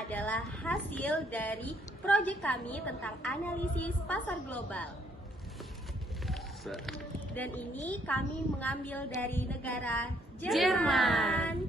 adalah hasil dari proyek kami tentang analisis pasar global. Dan ini kami mengambil dari negara Jerman.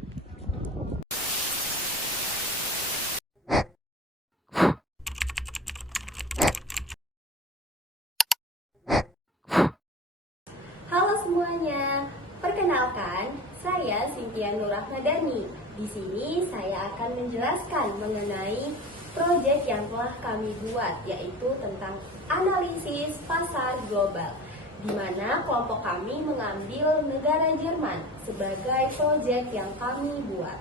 Halo semuanya, perkenalkan, saya Cynthia Nurahmadani. Di sini saya akan menjelaskan mengenai proyek yang telah kami buat, yaitu tentang analisis pasar global, di mana kelompok kami mengambil negara Jerman sebagai proyek yang kami buat.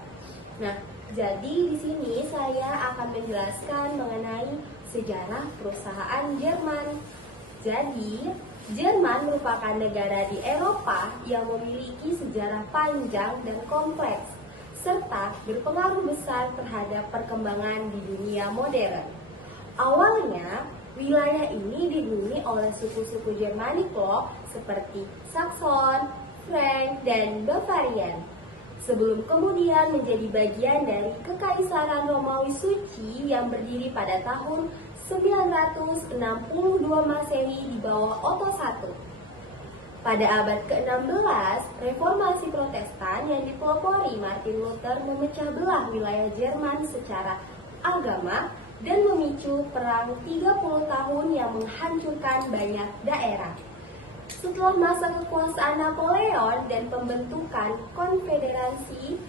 Nah, jadi di sini saya akan menjelaskan mengenai sejarah perusahaan Jerman. Jadi, Jerman merupakan negara di Eropa yang memiliki sejarah panjang dan kompleks, serta berpengaruh besar terhadap perkembangan di dunia modern. Awalnya, wilayah ini dihuni oleh suku-suku Germanik loh, seperti Saxon, Frank, dan Bavarian. Sebelum kemudian menjadi bagian dari Kekaisaran Romawi Suci yang berdiri pada tahun 962 Masehi di bawah Otto I. Pada abad ke-16, reformasi Protestan yang dipelopori Martin Luther memecah belah wilayah Jerman secara agama dan memicu perang 30 tahun yang menghancurkan banyak daerah. Setelah masa kekuasaan Napoleon dan pembentukan konfederasi,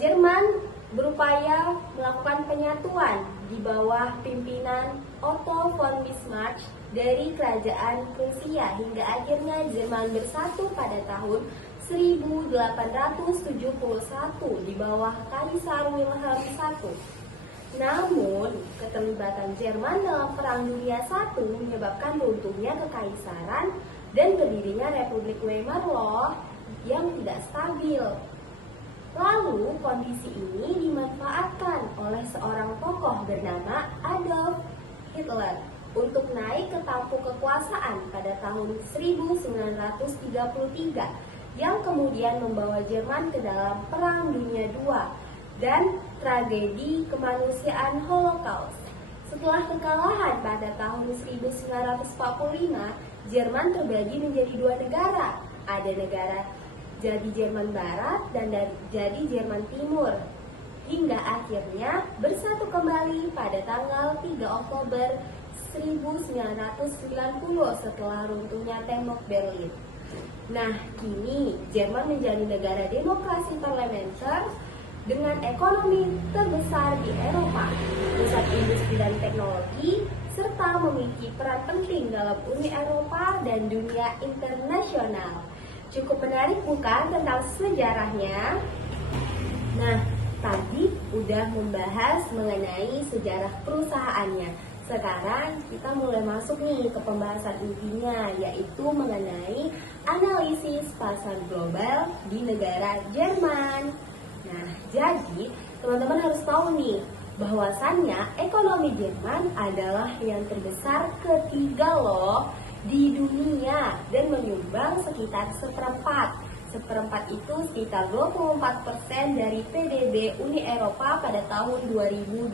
Jerman berupaya melakukan penyatuan di bawah pimpinan Otto von Bismarck dari kerajaan Prusia hingga akhirnya Jerman bersatu pada tahun 1871 di bawah Kaisar Wilhelm I. Namun, keterlibatan Jerman dalam Perang Dunia I menyebabkan runtuhnya kekaisaran dan berdirinya Republik Weimar loh yang tidak stabil. Lalu, kondisi ini dimanfaatkan oleh seorang tokoh bernama Adolf Hitler untuk naik ke tampuk kekuasaan pada tahun 1933 yang kemudian membawa Jerman ke dalam Perang Dunia II dan tragedi kemanusiaan Holocaust. Setelah kekalahan pada tahun 1945, Jerman terbagi menjadi dua negara. Ada negara jadi Jerman Barat dan jadi Jerman Timur, hingga akhirnya bersatu kembali pada tanggal 3 Oktober 1990 setelah runtuhnya tembok Berlin. Nah, kini Jerman menjadi negara demokrasi parlementer dengan ekonomi terbesar di Eropa, pusat industri dan teknologi, serta memiliki peran penting dalam Uni Eropa dan dunia internasional. Cukup menarik bukan tentang sejarahnya? Nah, tadi udah membahas mengenai sejarah perusahaannya. Sekarang kita mulai masuk nih ke pembahasan intinya, yaitu mengenai analisis pasar global di negara Jerman. Nah, jadi teman-teman harus tahu nih, bahwasannya ekonomi Jerman adalah yang terbesar ketiga loh di dunia dan menyumbang sekitar seperempat. Seperempat itu sekitar 24% dari PDB Uni Eropa pada tahun 2024.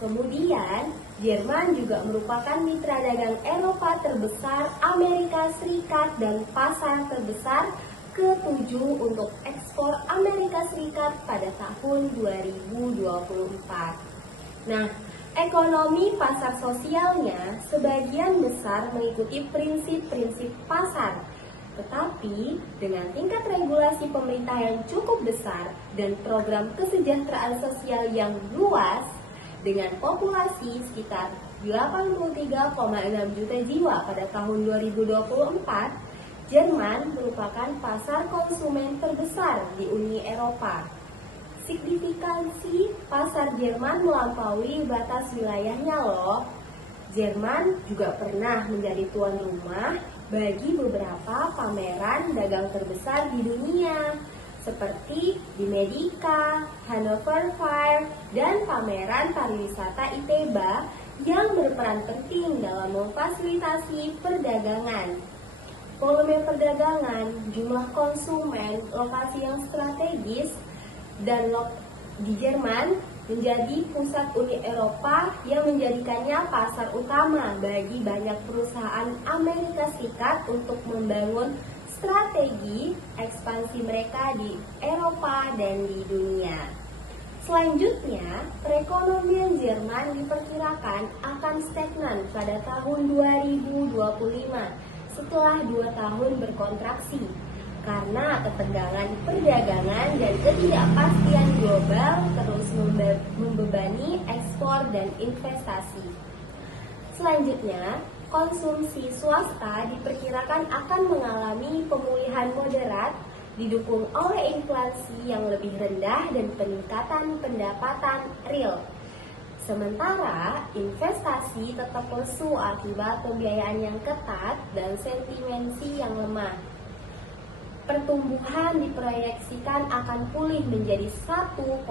Kemudian, Jerman juga merupakan mitra dagang Eropa terbesar Amerika Serikat dan pasar terbesar ke-7 untuk ekspor Amerika Serikat pada tahun 2024. Nah, ekonomi pasar sosialnya sebagian besar mengikuti prinsip-prinsip pasar, tetapi dengan tingkat regulasi pemerintah yang cukup besar dan program kesejahteraan sosial yang luas, dengan populasi sekitar 83,6 juta jiwa pada tahun 2024, Jerman merupakan pasar konsumen terbesar di Uni Eropa. Signifikansi pasar Jerman melampaui batas wilayahnya loh. Jerman juga pernah menjadi tuan rumah bagi beberapa pameran dagang terbesar di dunia, seperti di Medica, Hannover Fair, dan pameran pariwisata ITEBA yang berperan penting dalam memfasilitasi perdagangan. Volume perdagangan, jumlah konsumen, lokasi yang strategis, dan di Jerman menjadi pusat Uni Eropa yang menjadikannya pasar utama bagi banyak perusahaan Amerika Serikat untuk membangun strategi ekspansi mereka di Eropa dan di dunia. Selanjutnya, perekonomian Jerman diperkirakan akan stagnan pada tahun 2025 setelah 2 tahun berkontraksi karena ketegangan perdagangan dan ketidakpastian global terus membebani ekspor dan investasi. Selanjutnya, konsumsi swasta diperkirakan akan mengalami pemulihan moderat didukung oleh inflasi yang lebih rendah dan peningkatan pendapatan real. Sementara investasi tetap lesu akibat pembiayaan yang ketat dan sentimensi yang lemah. Pertumbuhan diproyeksikan akan pulih menjadi 1,1%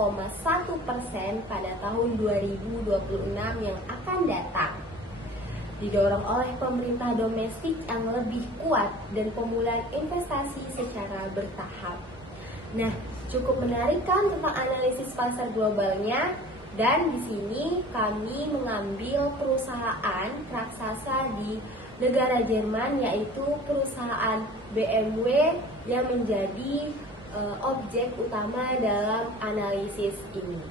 pada tahun 2026 yang akan datang, didorong oleh pemerintah domestik yang lebih kuat dan pemulihan investasi secara bertahap. Nah, cukup menarik kan tentang analisis pasar globalnya? Dan di sini kami mengambil perusahaan raksasa di negara Jerman, yaitu perusahaan BMW yang menjadi objek utama dalam analisis ini.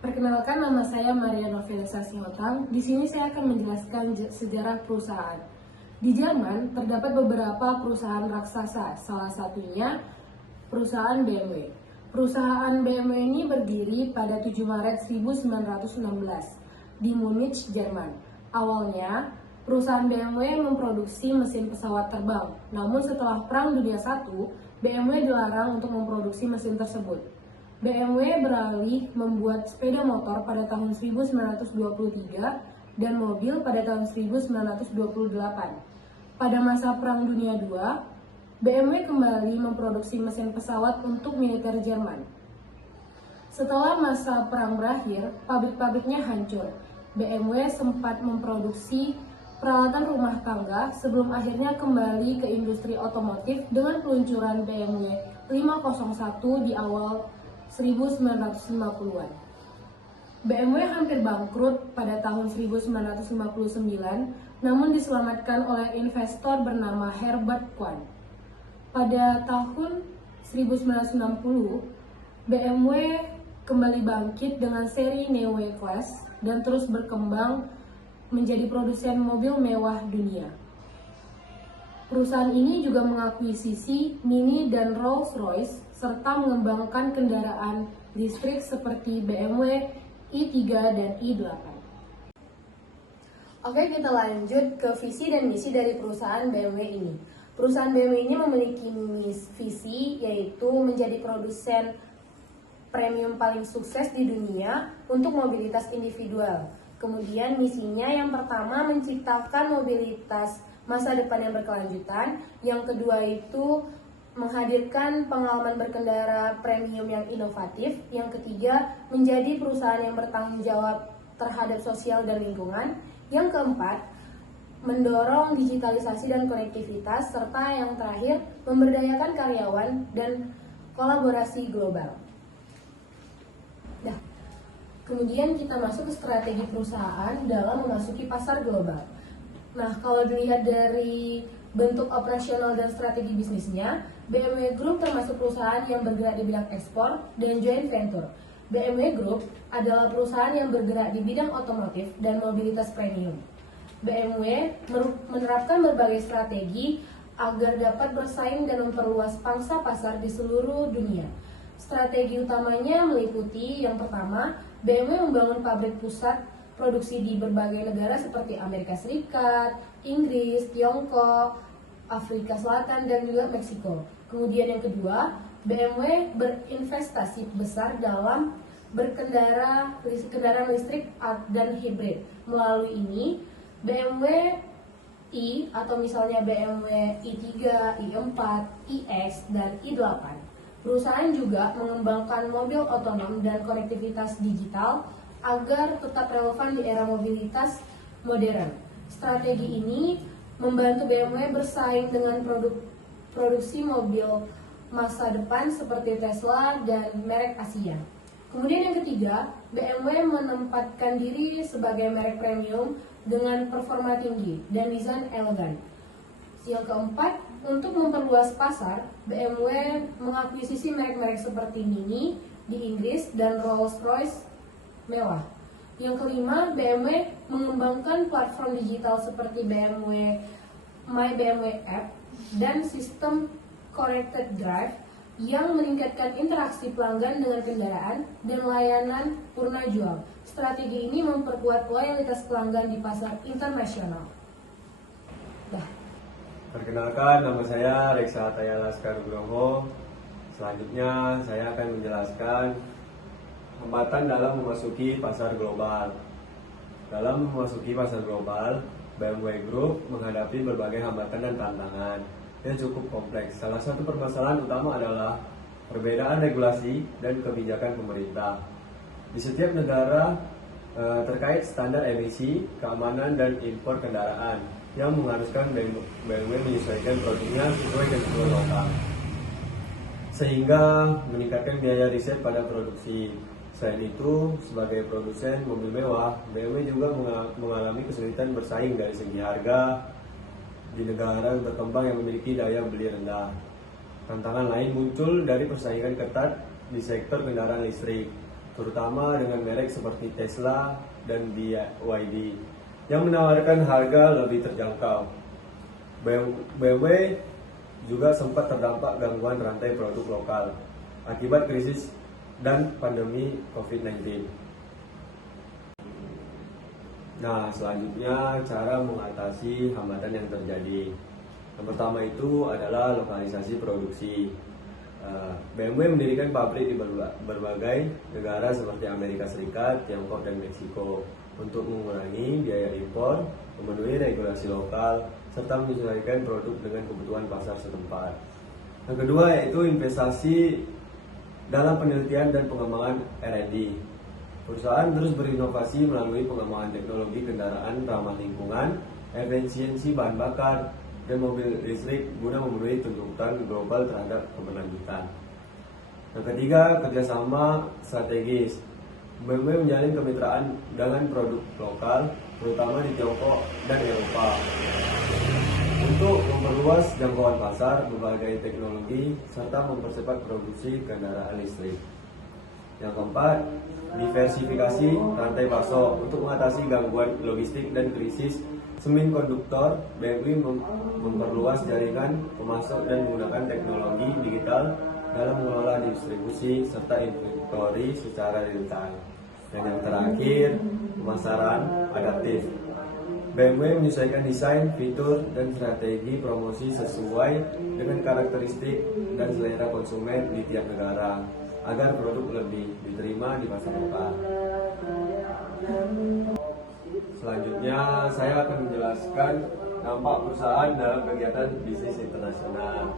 Perkenalkan, nama saya Maria Novelisa Sihotang. Di sini saya akan menjelaskan sejarah perusahaan. Di Jerman terdapat beberapa perusahaan raksasa, salah satunya perusahaan BMW. Perusahaan BMW ini berdiri pada 7 Maret 1916 di Munich, Jerman. Awalnya, perusahaan BMW memproduksi mesin pesawat terbang. Namun setelah Perang Dunia I, BMW dilarang untuk memproduksi mesin tersebut. BMW beralih membuat sepeda motor pada tahun 1923 dan mobil pada tahun 1928. Pada masa Perang Dunia II, BMW kembali memproduksi mesin pesawat untuk militer Jerman. Setelah masa perang berakhir, pabrik-pabriknya hancur. BMW sempat memproduksi peralatan rumah tangga sebelum akhirnya kembali ke industri otomotif dengan peluncuran BMW 501 di awal 1950-an. BMW hampir bangkrut pada tahun 1959, namun diselamatkan oleh investor bernama Herbert Quandt. Pada tahun 1960, BMW kembali bangkit dengan seri Neue Klasse dan terus berkembang menjadi produsen mobil mewah dunia. Perusahaan ini juga mengakuisisi Mini dan Rolls-Royce serta mengembangkan kendaraan listrik seperti BMW i3 dan i8. Oke, kita lanjut ke visi dan misi dari perusahaan BMW ini. Perusahaan BMW ini memiliki visi yaitu menjadi produsen premium paling sukses di dunia untuk mobilitas individual. Kemudian misinya yang pertama menciptakan mobilitas masa depan yang berkelanjutan. Yang kedua itu menghadirkan pengalaman berkendara premium yang inovatif. Yang ketiga, menjadi perusahaan yang bertanggung jawab terhadap sosial dan lingkungan. Yang keempat, mendorong digitalisasi dan konektivitas, serta yang terakhir, memberdayakan karyawan dan kolaborasi global. Nah, kemudian kita masuk ke strategi perusahaan dalam memasuki pasar global. Nah, kalau dilihat dari bentuk operasional dan strategi bisnisnya, BMW Group termasuk perusahaan yang bergerak di bidang ekspor dan joint venture. BMW Group adalah perusahaan yang bergerak di bidang otomotif dan mobilitas premium. BMW menerapkan berbagai strategi agar dapat bersaing dan memperluas pangsa pasar di seluruh dunia. Strategi utamanya meliputi yang pertama, BMW membangun pabrik pusat produksi di berbagai negara seperti Amerika Serikat, Inggris, Tiongkok, Afrika Selatan, dan juga Meksiko. Kemudian yang kedua, BMW berinvestasi besar dalam kendaraan listrik dan hibrid. Melalui ini, BMW i atau misalnya BMW i3, i4, iX, dan i8. Perusahaan juga mengembangkan mobil otonom dan konektivitas digital agar tetap relevan di era mobilitas modern. Strategi ini membantu BMW bersaing dengan produksi mobil masa depan seperti Tesla dan merek Asia. Kemudian yang ketiga, BMW menempatkan diri sebagai merek premium dengan performa tinggi dan desain elegan. Yang keempat, untuk memperluas pasar, BMW mengakuisisi merek-merek seperti Mini di Inggris dan Rolls-Royce mewah. Yang kelima, BMW mengembangkan platform digital seperti BMW My BMW App dan sistem Connected Drive yang meningkatkan interaksi pelanggan dengan kendaraan dan layanan purna jual. Strategi ini memperkuat loyalitas pelanggan di pasar internasional. Perkenalkan, nama saya Reksa Ataya Laskar Nugroho. Selanjutnya saya akan menjelaskan hambatan dalam memasuki pasar global. Dalam memasuki pasar global, BMW Group menghadapi berbagai hambatan dan tantangan yang cukup kompleks. Salah satu permasalahan utama adalah perbedaan regulasi dan kebijakan pemerintah di setiap negara terkait standar emisi, keamanan, dan impor kendaraan yang mengharuskan BMW menyesuaikan produknya sesuai kebutuhan lokal, sehingga meningkatkan biaya riset pada produksi. Selain itu, sebagai produsen mobil mewah, BMW juga mengalami kesulitan bersaing dari segi harga di negara berkembang yang memiliki daya beli rendah. Tantangan lain muncul dari persaingan ketat di sektor kendaraan listrik, terutama dengan merek seperti Tesla dan BYD yang menawarkan harga lebih terjangkau. BMW juga sempat terdampak gangguan rantai produk lokal akibat krisis dan pandemi COVID-19. Nah, selanjutnya cara mengatasi hambatan yang terjadi. Yang pertama itu adalah lokalisasi produksi. BMW mendirikan pabrik di berbagai negara seperti Amerika Serikat, Tiongkok, dan Meksiko untuk mengurangi biaya impor, memenuhi regulasi lokal, serta menyesuaikan produk dengan kebutuhan pasar setempat. Yang kedua yaitu investasi dalam penelitian dan pengembangan R&D. Perusahaan terus berinovasi melalui pengembangan teknologi kendaraan ramah lingkungan, efisiensi bahan bakar, dan mobil listrik guna memenuhi tuntutan global terhadap keberlanjutan. Yang ketiga, kerjasama strategis. BMW menjalin kemitraan dengan produk lokal, terutama di Tiongkok dan Eropa, untuk memperluas jangkauan pasar, berbagai teknologi, serta mempercepat produksi kendaraan listrik. Yang keempat, diversifikasi rantai pasok. Untuk mengatasi gangguan logistik dan krisis semikonduktor, BMW memperluas jaringan pemasok dan menggunakan teknologi digital dalam mengelola distribusi serta inventory secara real time. Dan yang terakhir, pemasaran adaptif. BMW menyesuaikan desain, fitur, dan strategi promosi sesuai dengan karakteristik dan selera konsumen di tiap negara agar produk lebih diterima di pasar lokal. Selanjutnya, saya akan menjelaskan dampak perusahaan dalam kegiatan bisnis internasional.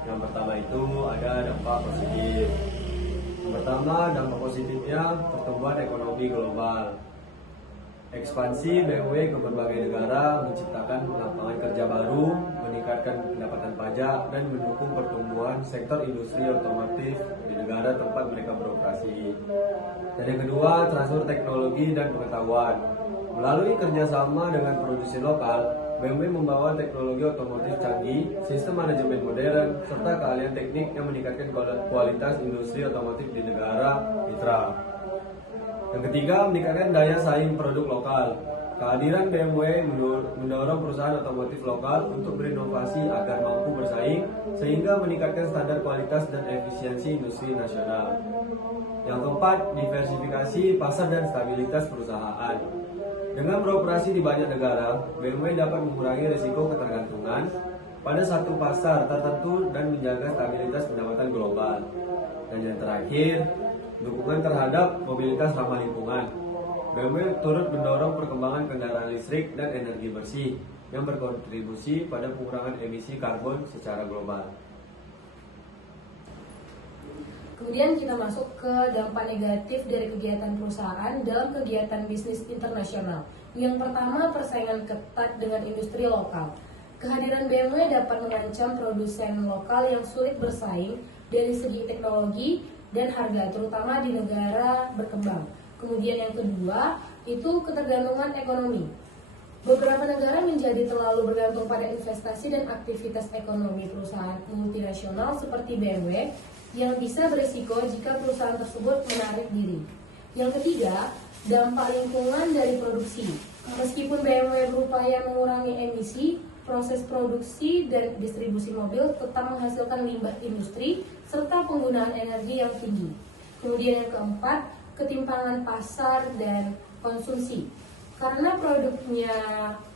Yang pertama itu ada dampak positif. Yang pertama, dampak positifnya pertumbuhan ekonomi global. Ekspansi BMW ke berbagai negara menciptakan lapangan kerja baru, meningkatkan pendapatan pajak, dan mendukung pertumbuhan sektor industri otomotif di negara tempat mereka beroperasi. Dan yang kedua, transfer teknologi dan pengetahuan. Melalui kerjasama dengan produsen lokal, BMW membawa teknologi otomotif canggih, sistem manajemen modern, serta keahlian teknik yang meningkatkan kualitas industri otomotif di negara mitra. Yang ketiga, meningkatkan daya saing produk lokal. Kehadiran BMW mendorong perusahaan otomotif lokal untuk berinovasi agar mampu bersaing, sehingga meningkatkan standar kualitas dan efisiensi industri nasional. Yang keempat, diversifikasi pasar dan stabilitas perusahaan. Dengan beroperasi di banyak negara, BMW dapat mengurangi risiko ketergantungan pada satu pasar tertentu dan menjaga stabilitas pendapatan global. Dan yang terakhir, dukungan terhadap mobilitas ramah lingkungan. BMW turut mendorong perkembangan kendaraan listrik dan energi bersih yang berkontribusi pada pengurangan emisi karbon secara global. Kemudian kita masuk ke dampak negatif dari kegiatan perusahaan dalam kegiatan bisnis internasional. Yang pertama, persaingan ketat dengan industri lokal. Kehadiran BMW dapat mengancam produsen lokal yang sulit bersaing dari segi teknologi dan harga, terutama di negara berkembang. Kemudian yang kedua, itu ketergantungan ekonomi. Beberapa negara menjadi terlalu bergantung pada investasi dan aktivitas ekonomi perusahaan multinasional seperti BMW yang bisa berisiko jika perusahaan tersebut menarik diri. Yang ketiga, dampak lingkungan dari produksi. Meskipun BMW berupaya mengurangi emisi, proses produksi dan distribusi mobil tetap menghasilkan limbah industri serta penggunaan energi yang tinggi. Kemudian yang keempat, ketimpangan pasar dan konsumsi. Karena produknya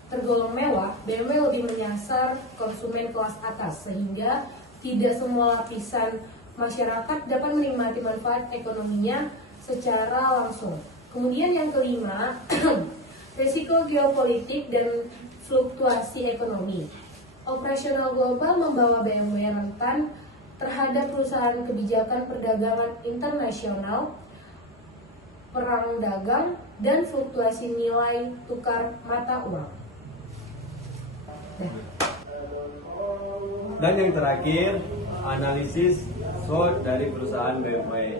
tergolong mewah, BMW lebih menyasar konsumen kelas atas sehingga tidak semua lapisan masyarakat dapat menikmati manfaat ekonominya secara langsung. Kemudian yang kelima, risiko geopolitik dan fluktuasi ekonomi. Operasional global membawa BMW rentan terhadap perusahaan kebijakan perdagangan internasional, perang dagang, dan fluktuasi nilai tukar mata uang. Dan yang terakhir, analisis SWOT dari perusahaan BMW.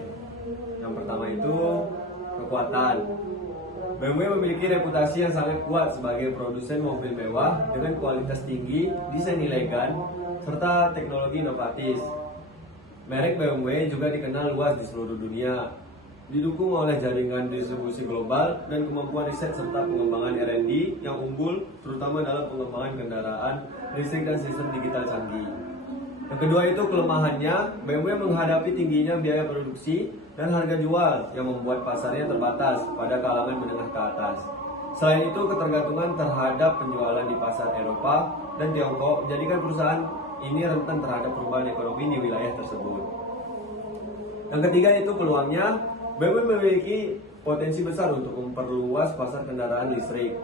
Yang pertama itu kekuatan. BMW memiliki reputasi yang sangat kuat sebagai produsen mobil mewah dengan kualitas tinggi, desain elegan, serta teknologi inovatif. Merek BMW juga dikenal luas di seluruh dunia, didukung oleh jaringan distribusi global dan kemampuan riset serta pengembangan R&D yang unggul, terutama dalam pengembangan kendaraan listrik dan sistem digital canggih. Yang kedua itu kelemahannya, BMW menghadapi tingginya biaya produksi dan harga jual yang membuat pasarnya terbatas pada kalangan menengah ke atas. Selain itu, ketergantungan terhadap penjualan di pasar Eropa dan Tiongkok menjadikan perusahaan ini rentan terhadap perubahan ekonomi di wilayah tersebut. Yang ketiga itu peluangnya, BMW memiliki potensi besar untuk memperluas pasar kendaraan listrik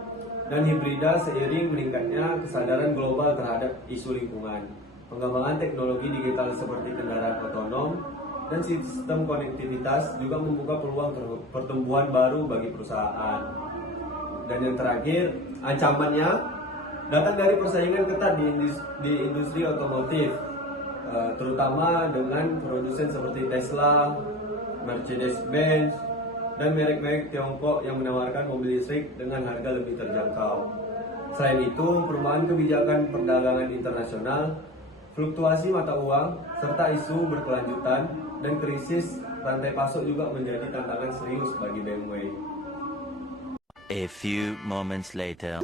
dan hibrida seiring meningkatnya kesadaran global terhadap isu lingkungan. Pengembangan teknologi digital seperti kendaraan otonom dan sistem konektivitas juga membuka peluang pertumbuhan baru bagi perusahaan. Dan yang terakhir, ancamannya datang dari persaingan ketat di industri otomotif, terutama dengan produsen seperti Tesla, Mercedes-Benz, dan merek-merek Tiongkok yang menawarkan mobil listrik dengan harga lebih terjangkau. Selain itu, perubahan kebijakan perdagangan internasional, fluktuasi mata uang, serta isu berkelanjutan dan krisis rantai pasok juga menjadi tantangan serius bagi BMW. A few moments later.